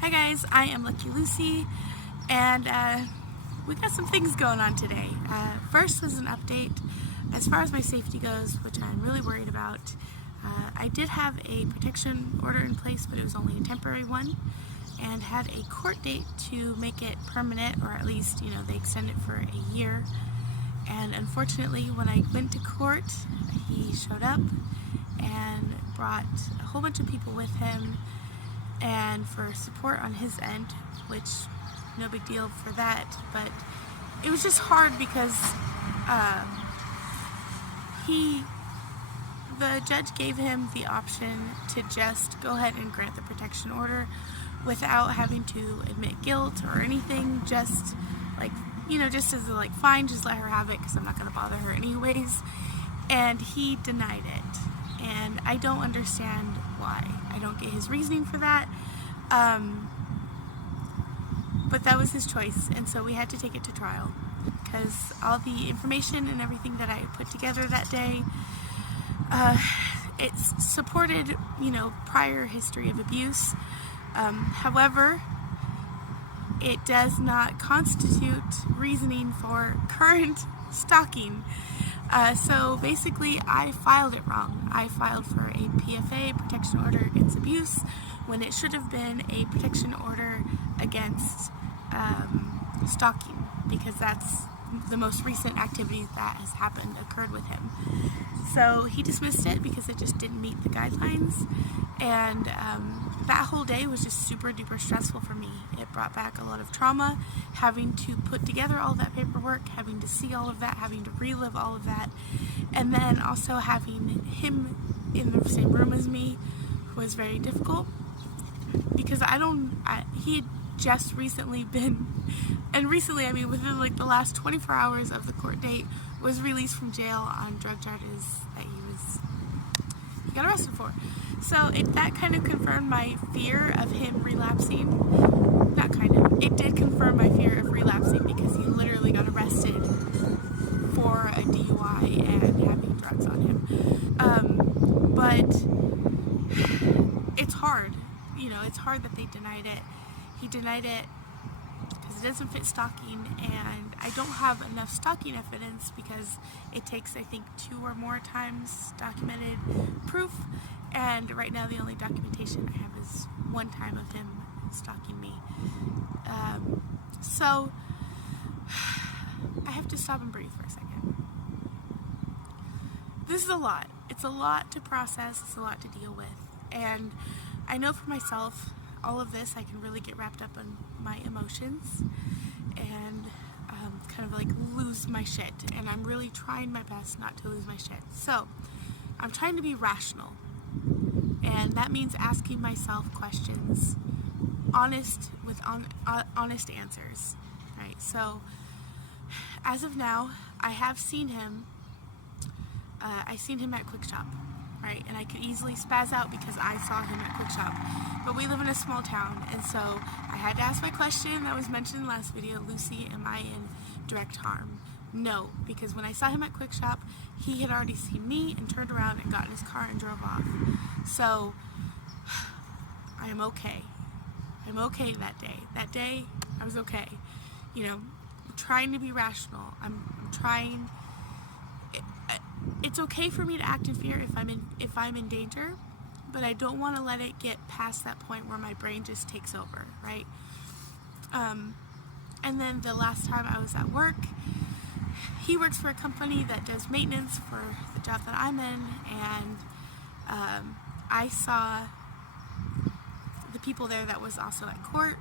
Hi guys, I am Lucky Lucy, and we got some things going on today. First was an update as far as my safety goes, which I'm really worried about. I did have a protection order in place, but it was only a temporary one, and had a court date to make it permanent, or at least, they extend it for a year. And unfortunately, when I went to court, he showed up and brought a whole bunch of people with him, and for support on his end, which no big deal for that, but it was just hard because the judge gave him the option to just go ahead and grant the protection order without having to admit guilt or anything, just just as a fine, just let her have it because I'm not going to bother her anyways. And he denied it, and I don't understand why. I don't get his reasoning for that, but that was his choice, and so we had to take it to trial because all the information and everything that I put together that day, it supported, prior history of abuse. However, it does not constitute reasoning for current stalking. So basically, I filed it wrong. I filed for a PFA, protection order against abuse, when it should have been a protection order against stalking, because that's the most recent activity that has occurred with him. So he dismissed it because it just didn't meet the guidelines, and that whole day was just super duper stressful for me. It brought back a lot of trauma, having to put together all that paperwork, having to see all of that, having to relive all of that, and then also having him in the same room as me was very difficult, because he had just recently been, and recently, I mean within the last 24 hours of the court date, was released from jail on drug charges that he got arrested for. So that kind of confirmed my fear of him relapsing. Not kind of. It did confirm my fear of relapsing, because he literally got arrested for a DUI and having drugs on him. But it's hard. It's hard that they denied it. He denied it because it doesn't fit stalking, and I don't have enough stalking evidence because it takes, I think, 2 or more times documented proof, and right now the only documentation I have is 1 time of him stalking me. So I have to stop and breathe for a second. This is a lot. It's a lot to process. It's a lot to deal with, and I know for myself, all of this, I can really get wrapped up in my emotions and kind of lose my shit, and I'm really trying my best not to lose my shit. So I'm trying to be rational, and that means asking myself questions, honest answers, right? So as of now, I have seen him. I seen him at Quick Shop, right? And I could easily spaz out because I saw him at Quick Shop. But we live in a small town, and so I had to ask my question that was mentioned in the last video: Lucy, am I in direct harm? No, because when I saw him at Quick Shop, he had already seen me and turned around and got in his car and drove off. So I am okay. I'm okay that day. That day, I was okay. I'm trying to be rational. I'm trying. It's okay for me to act in fear if I'm in danger, but I don't want to let it get past that point where my brain just takes over, right? And then the last time I was at work, he works for a company that does maintenance for the job that I'm in, and I saw the people there that was also at court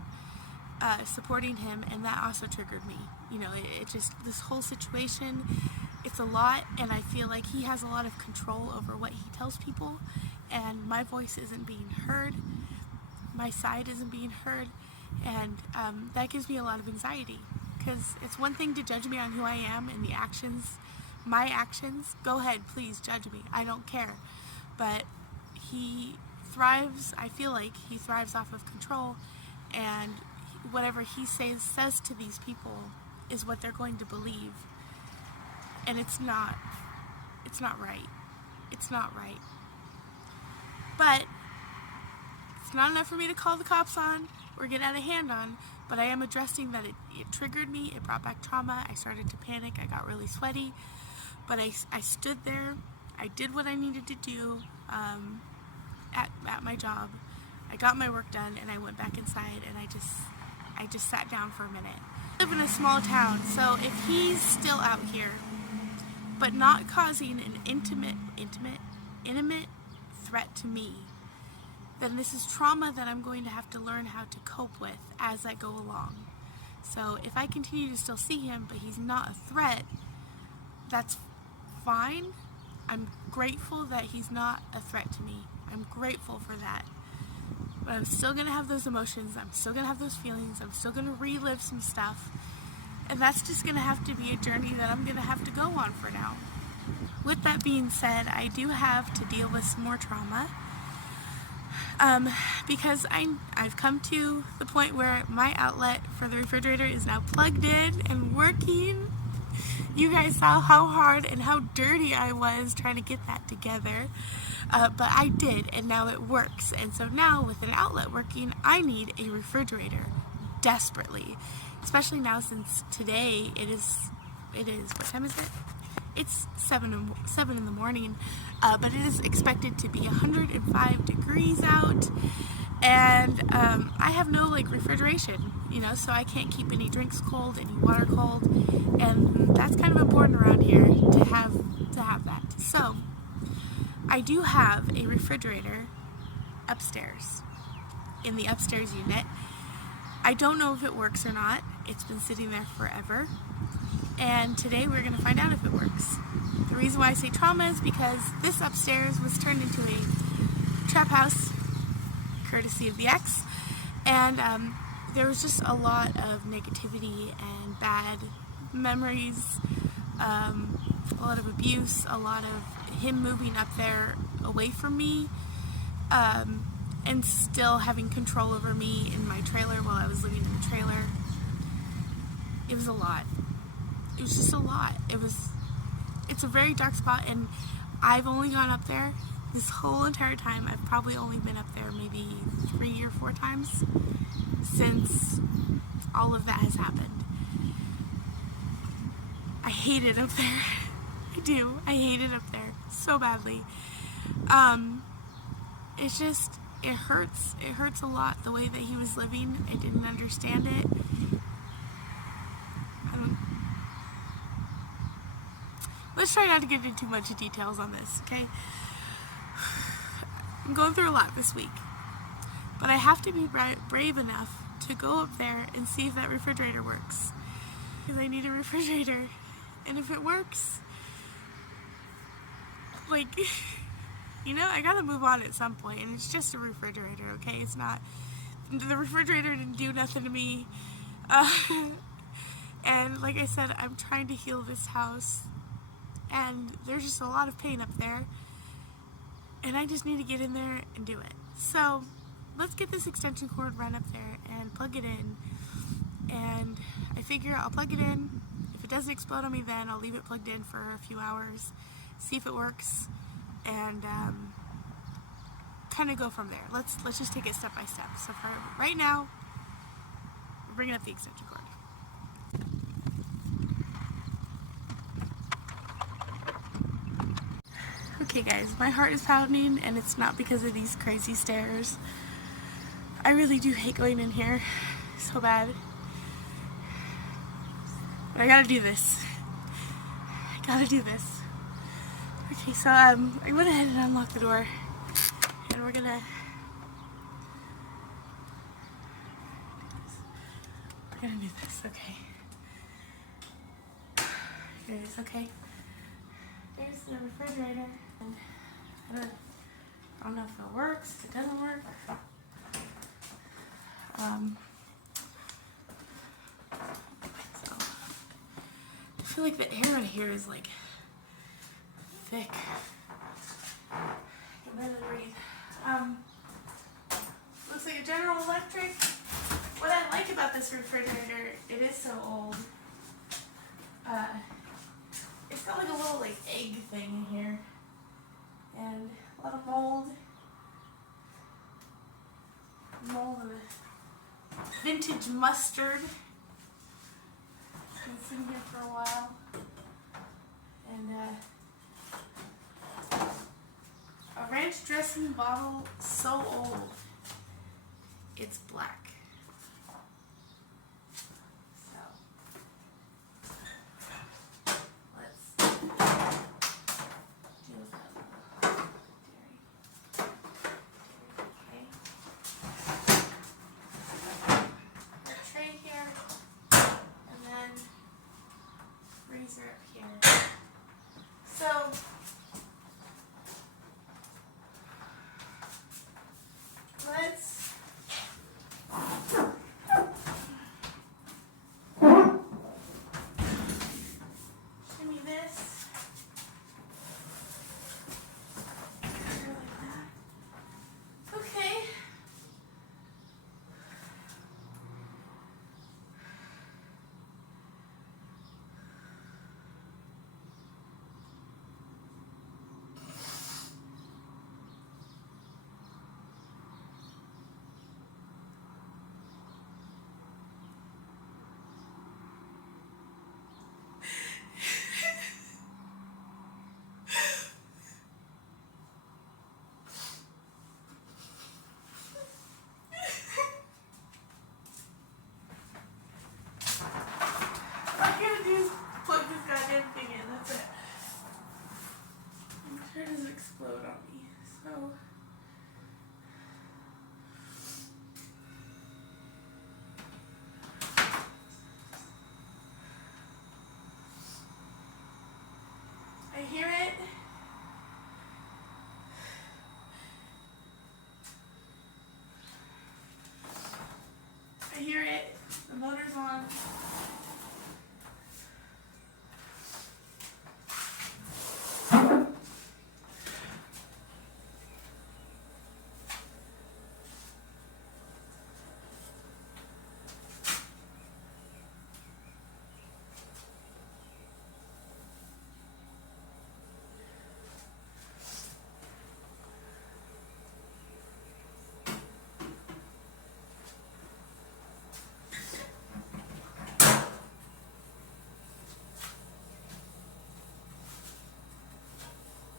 supporting him, and that also triggered me. It just, this whole situation, it's a lot, and I feel like he has a lot of control over what he tells people, and my voice isn't being heard, my side isn't being heard, and that gives me a lot of anxiety, because it's one thing to judge me on who I am and my actions, go ahead, please judge me, I don't care, but I feel like he thrives off of control, and whatever he says to these people is what they're going to believe. And it's not right. It's not right. But it's not enough for me to call the cops on. or get out of hand on, but I am addressing that it triggered me, it brought back trauma, I started to panic, I got really sweaty, but I stood there, I did what I needed to do at my job, I got my work done, and I went back inside, and I just sat down for a minute. I live in a small town, so if he's still out here, but not causing an intimate threat to me, then this is trauma that I'm going to have to learn how to cope with as I go along. So if I continue to still see him, but he's not a threat, that's fine. I'm grateful that he's not a threat to me. I'm grateful for that. But I'm still going to have those emotions. I'm still going to have those feelings. I'm still going to relive some stuff. And that's just going to have to be a journey that I'm going to have to go on for now. With that being said, I do have to deal with some more trauma. Because I've come to the point where my outlet for the refrigerator is now plugged in and working. You guys saw how hard and how dirty I was trying to get that together. But I did, and now it works. And so now with an outlet working, I need a refrigerator desperately. Especially now since today it is, what time is it? It's 7 in the morning, but it is expected to be 105 degrees out, and I have no refrigeration, so I can't keep any drinks cold, any water cold, and that's kind of important around here to have that. So I do have a refrigerator upstairs, in the upstairs unit. I don't know if it works or not. It's been sitting there forever. And today we're going to find out if it works. The reason why I say trauma is because this upstairs was turned into a trap house, courtesy of the ex, and there was just a lot of negativity and bad memories, a lot of abuse, a lot of him moving up there away from me, and still having control over me in my trailer while I was living in the trailer. It was a lot. It was just a lot. It's a very dark spot, and I've only gone up there this whole entire time. I've probably only been up there maybe 3 or 4 times since all of that has happened. I hate it up there. I do. I hate it up there so badly. It hurts. It hurts a lot the way that he was living. I didn't understand it. Let's try not to get into too much details on this, okay? I'm going through a lot this week, but I have to be brave enough to go up there and see if that refrigerator works, because I need a refrigerator, and if it works, I gotta move on at some point, and it's just a refrigerator, okay? It's not, the refrigerator didn't do nothing to me, and like I said, I'm trying to heal this house, and there's just a lot of pain up there, and I just need to get in there and do it. So let's get this extension cord run up there and plug it in, and I figure I'll plug it in. If it doesn't explode on me, then I'll leave it plugged in for a few hours, see if it works, and kind of go from there. Let's just take it step by step. So for right now, we're bringing up the extension cord. Okay guys, my heart is pounding, and it's not because of these crazy stairs. I really do hate going in here so bad. But I gotta do this. Okay, so I went ahead and unlocked the door, and we're gonna do this, okay. Here it is, okay. There's the refrigerator, and I don't know if it works, if it doesn't work. So I feel like the air in here is thick. I can barely breathe. Looks like a General Electric. What I like about this refrigerator, it is so old. It's got a little egg thing in here, and a lot of mold in the vintage mustard. It's been sitting here for a while. And a ranch dressing bottle so old it's black. So let's deal with that dairy. Okay. Our tray here, and then freezer up here. So let's shimmy this. Like that. Okay. All I gotta do is plug this goddamn thing in, that's it. I'm sure it doesn't explode on me, so. I hear it. I hear it. The motor's on.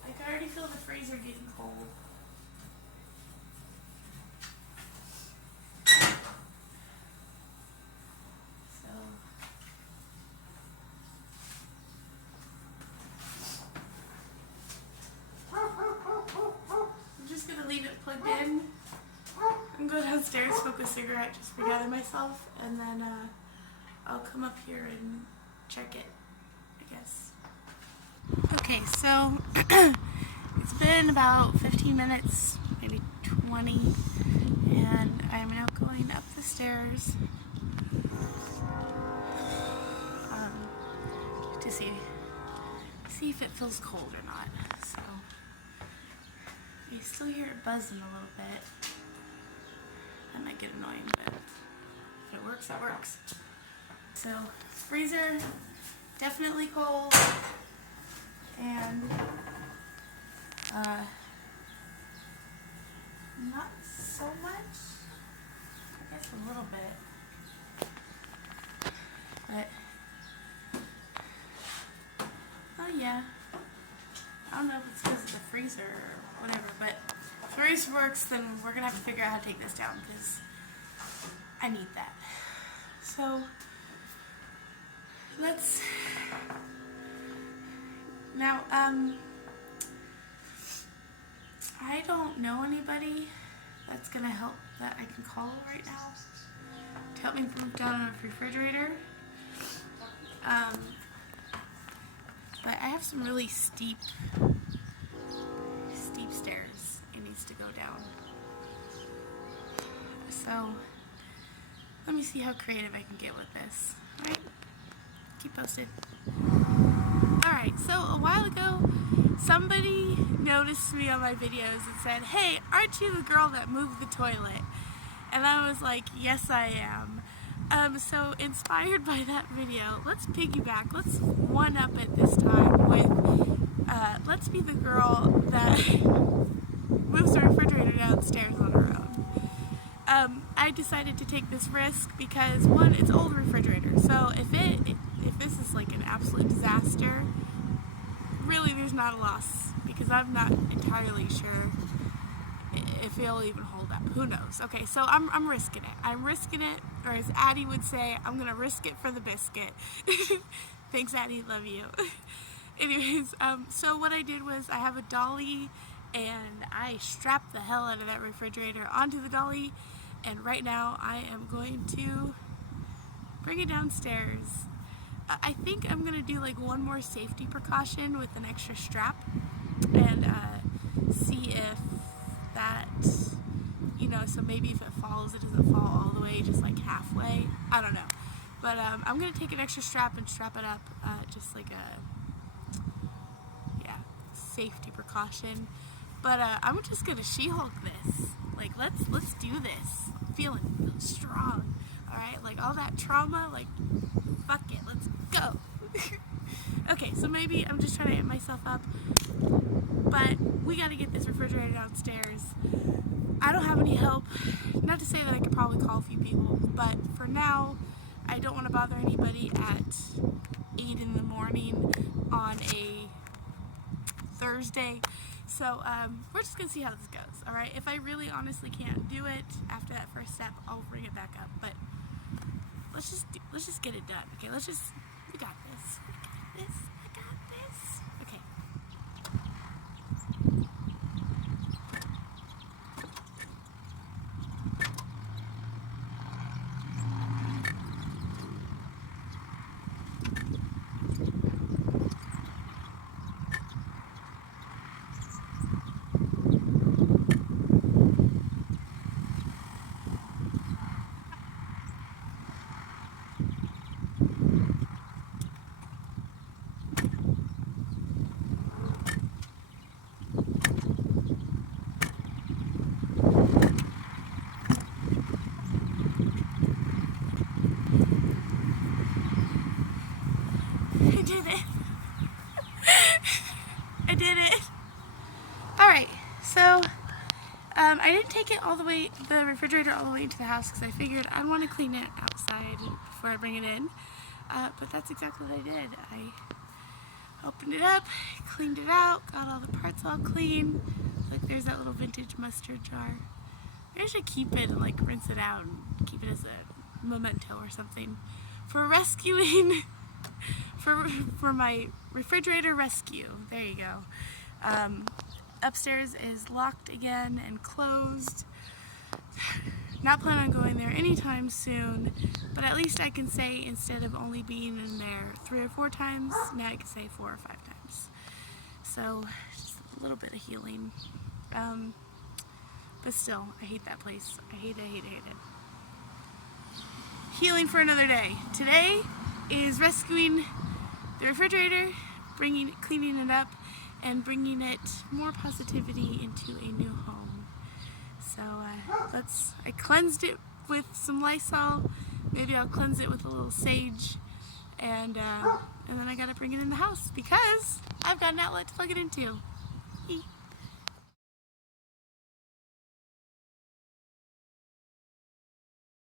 I can already feel the freezer getting cold. So I'm just gonna leave it plugged in and go downstairs, smoke a cigarette, just regather myself, and then I'll come up here and check it, I guess. Okay, so it's been about 15 minutes, maybe 20, and I'm now going up the stairs to see if it feels cold or not. So you still hear it buzzing a little bit. That might get annoying, but if it works, it works. So freezer, definitely cold. And not so much, I guess a little bit, but oh yeah, I don't know if it's because of the freezer or whatever, but if the freezer works, then we're gonna have to figure out how to take this down because I need that. So let's now I don't know anybody that's gonna help that I can call right now to help me move down a refrigerator. But I have some really steep stairs it needs to go down. So let me see how creative I can get with this. Alright? Keep posted. Alright, so a while ago somebody noticed me on my videos and said, "Hey, aren't you the girl that moved the toilet?" And I was like, "Yes, I am." So inspired by that video, let's piggyback, let's one up it this time with, let's be the girl that moves the refrigerator downstairs on her own. I decided to take this risk because, one, it's old refrigerator. So if this is like an absolute disaster, really there's not a loss because I'm not entirely sure if it'll even hold up. Who knows? Okay, so I'm risking it. I'm risking it, or as Addie would say, I'm gonna risk it for the biscuit. Thanks, Addie. Love you. Anyways, so what I did was I have a dolly, and I strapped the hell out of that refrigerator onto the dolly, and right now I am going to bring it downstairs. I think I'm gonna do like one more safety precaution with an extra strap, and see if that, so maybe if it falls, it doesn't fall all the way, just like halfway. I don't know. But I'm going to take an extra strap and strap it up, just like a, safety precaution. But I'm just going to She-Hulk this. Like, let's do this. I'm feeling strong. Alright? Like, all that trauma, like, fuck it. Let's go. Okay, so maybe I'm just trying to hit myself up. But we got to get this refrigerator downstairs. I don't have any help. Not to say that I could probably call a few people, but for now, I don't want to bother anybody at 8 in the morning on a Thursday. So we're just going to see how this goes, alright? If I really honestly can't do it after that first step, I'll bring it back up. But let's just get it done, okay? We got this. I got this. Okay. I did it. I did it. Alright, so I didn't take it the refrigerator all the way into the house because I figured I'd want to clean it outside before I bring it in. But that's exactly what I did. I opened it up, cleaned it out, got all the parts all clean. Like, there's that little vintage mustard jar. Maybe I should keep it and like rinse it out and keep it as a memento or something for rescuing. For my refrigerator rescue. There you go. Upstairs is locked again and closed. Not planning on going there anytime soon, but at least I can say, instead of only being in there 3 or 4 times, now I can say 4 or 5 times. So, just a little bit of healing. But still, I hate that place. I hate it. Healing for another day. Today is rescuing the refrigerator, cleaning it up, and bringing it more positivity into a new home. So I cleansed it with some Lysol. Maybe I'll cleanse it with a little sage, and then I gotta bring it in the house because I've got an outlet to plug it into.